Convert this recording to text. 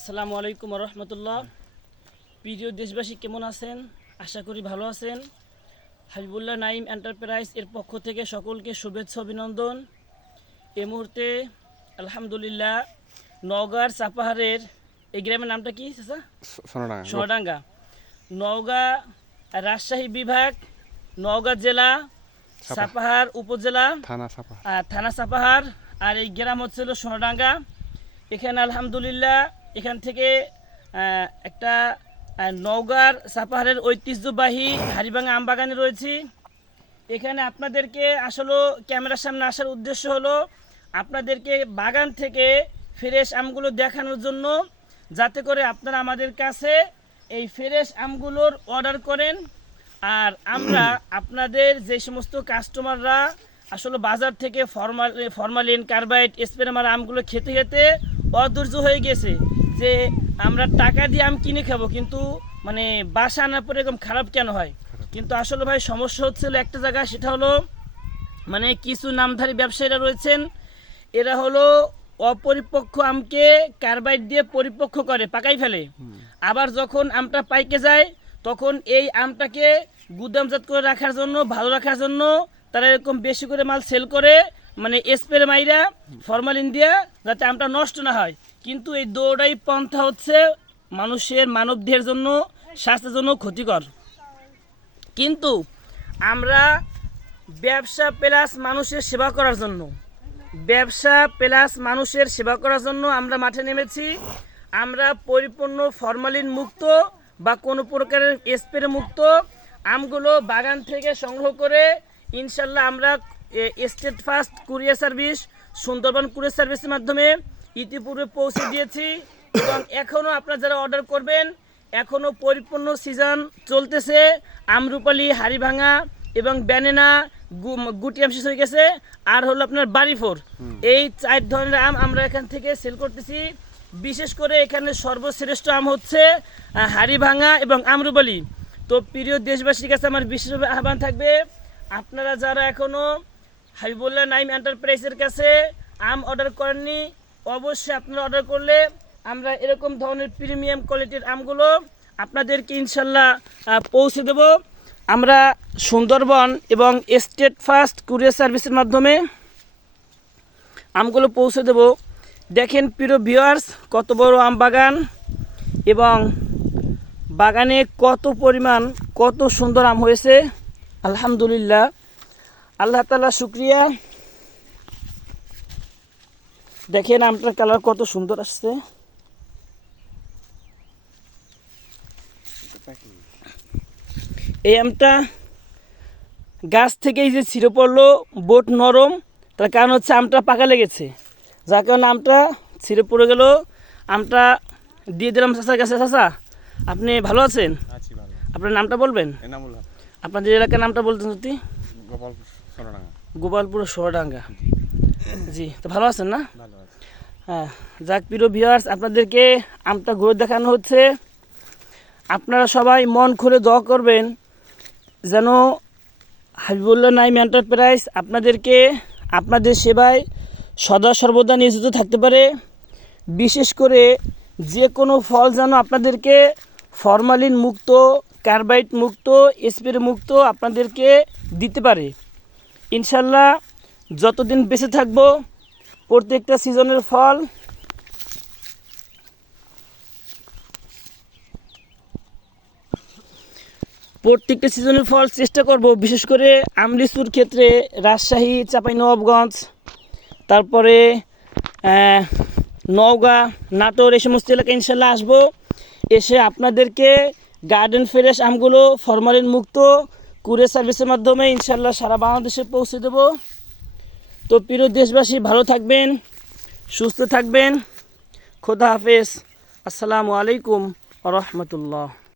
আসসালামু আলাইকুম রহমতুল্লাহ। প্রিয় দেশবাসী কেমন আছেন? আশা করি ভালো আছেন। হাবিবুল্লাহ নাইম এন্টারপ্রাইজ এর পক্ষ থেকে সকলকে শুভেচ্ছা অভিনন্দন। এই মুহূর্তে আলহামদুলিল্লাহ নওগাঁর চাপাহারের এই গ্রামের নামটা কি চাচা? সোনাডাঙ্গা। নওগাঁ রাজশাহী বিভাগ, নওগাঁ জেলা, চাপাহার উপজেলা, থানা চাপাহার, আর এই গ্রাম হচ্ছিল সোনাডাঙ্গা। এখানে আলহামদুলিল্লাহ এখান থেকে একটা নওগাঁর চাপাহারের ঐতিহ্যবাহী হাড়িভাঙা আম বাগানে রয়েছি। এখানে আপনাদেরকে আসলে ক্যামেরার সামনে আসার উদ্দেশ্য হলো আপনাদেরকে বাগান থেকে ফ্রেশ আমগুলো দেখানোর জন্য, যাতে করে আপনারা আমাদের কাছে এই ফ্রেশ আমগুলোর অর্ডার করেন। আর আমরা আপনাদের যে সমস্ত কাস্টমাররা আসলে বাজার থেকে ফরমালিন কার্বাইড স্প্রে মারা আমগুলো খেতে খেতে অধৈর্য হয়ে গেছে যে আমরা টাকা দিয়ে আম কিনে খাবো, কিন্তু মানে বাসা আনার পরে এরকম খারাপ কেন হয়। কিন্তু আসলে ভাই সমস্যা হচ্ছিল একটা জায়গা, সেটা হলো মানে কিছু নামধারী ব্যবসায়ীরা রয়েছেন, এরা হলো অপরিপক্ক আমকে কার্বাইড দিয়ে পরিপক্ক করে পাকাই ফেলে। আবার যখন আমটা পাইকে যায় তখন এই আমটাকে গুদামজাত করে রাখার জন্য, ভালো রাখার জন্য তারা এরকম বেশি করে মাল সেল করে, মানে স্প্রে মাইরা ফরমালিন দিয়া, যাতে আমটা নষ্ট না হয়। কিন্তু এই দৌড়াই পন্থা হচ্ছে মানুষের মানবদেহের জন্য, স্বাস্থ্যের জন্য ক্ষতিকর। কিন্তু আমরা ব্যবসা প্লাস মানুষের সেবা করার জন্য, আমরা মাঠে নেমেছি। আমরা পরিপূর্ণ ফরমালিন মুক্ত বা কোনো প্রকারের স্প্রে মুক্ত আমগুলো বাগান থেকে সংগ্রহ করে ইনশাল্লাহ আমরা state first courier service, Sundarban courier সার্ভিসের মাধ্যমে ইতিপূর্বে পৌঁছে দিয়েছি। এবং এখনও আপনারা যারা অর্ডার করবেন, এখনও পরিপূর্ণ সিজন চলতেছে। আমরুপালি, হাড়িভাঙা এবং ব্যানানা, গুটি আম শেষ হয়ে গেছে, আর হলো আপনার বাড়িফোর, এই 4 ধরনের আম আমরা এখান থেকে সেল করতেছি। বিশেষ করে এখানে সর্বশ্রেষ্ঠ আম হচ্ছে হাড়িভাঙা এবং আমরুপালি। তো প্রিয় দেশবাসীর কাছে আমার বিশেষভাবে আহ্বান থাকবে, আপনারা যারা এখনও হাবিবুল্লাহ নাইম এন্টারপ্রাইজের কাছে আম অর্ডার করেননি, অবশ্যই আপনারা অর্ডার করলে আমরা এরকম ধরনের প্রিমিয়াম কোয়ালিটির আমগুলো আপনাদেরকে ইনশাল্লাহ পৌঁছে দেব। আমরা সুন্দরবন এবং স্টেট ফার্স্ট কুরিয়ার সার্ভিসের মাধ্যমে আমগুলো পৌঁছে দেব। দেখেন প্রিয় ভিউয়ার্স, কত বড় আম বাগান এবং বাগানে কত পরিমাণ, কত সুন্দর আম হয়েছে। আলহামদুলিল্লাহ, আল্লাহ তাআলা শুকরিয়া। দেখেন আমটার কালার কত সুন্দর আসছে। এই আমটা গাছ থেকেই যে ছিঁড়ে পড়লো, বোট নরম, তার কারণ হচ্ছে আমটা পাকা লেগেছে, যার কারণে আমটা ছিঁড়ে পড়ে গেল। আমটা দিয়ে দিলাম চাচার কাছে। চাচা, আপনি ভালো আছেন? আপনার নামটা বলবেন? আপনাদের এলাকার নামটা বলতেন যদি। গোপালপুর সোনাডাঙ্গা। জি, তো ভালো আছেন না? হ্যাঁ, যাক প্রিয় ভিউয়ার্স, আপনাদেরকে আমটা ঘুরে দেখানো হচ্ছে। আপনারা সবাই মন খুলে দোয়া করবেন যেন হাবিবুল্লাহ নাইম এন্টারপ্রাইজ আপনাদেরকে আপনাদের সেবায় সদা সর্বদা নিয়োজিত থাকতে পারে। বিশেষ করে যে কোনো ফল যেন আপনাদেরকে ফরমালিন মুক্ত, কার্বাইড মুক্ত, স্প্রে মুক্ত আপনাদেরকে দিতে পারে। ইনশাল্লাহ যতদিন বেঁচে থাকবো প্রত্যেকটা সিজনের ফল চেষ্টা করব। বিশেষ করে আমলিচুর ক্ষেত্রে রাজশাহী, চাঁপাইনবাবগঞ্জ, তারপরে নওগাঁ, নাটোর, এই সমস্ত এলাকায় ইনশাল্লাহ আসবো। এসে আপনাদেরকে গার্ডেন ফ্রেশ আমগুলো ফরমালিন মুক্ত কুরিয়ার সার্ভিসের মাধ্যমে ইনশাল্লাহ সারা বাংলাদেশে পৌঁছে দেব। তো প্রিয় দেশবাসী, ভালো থাকবেন, সুস্থ থাকবেন। খোদা হাফেজ। আসসালামু আলাইকুম ওয়া রাহমাতুল্লাহ।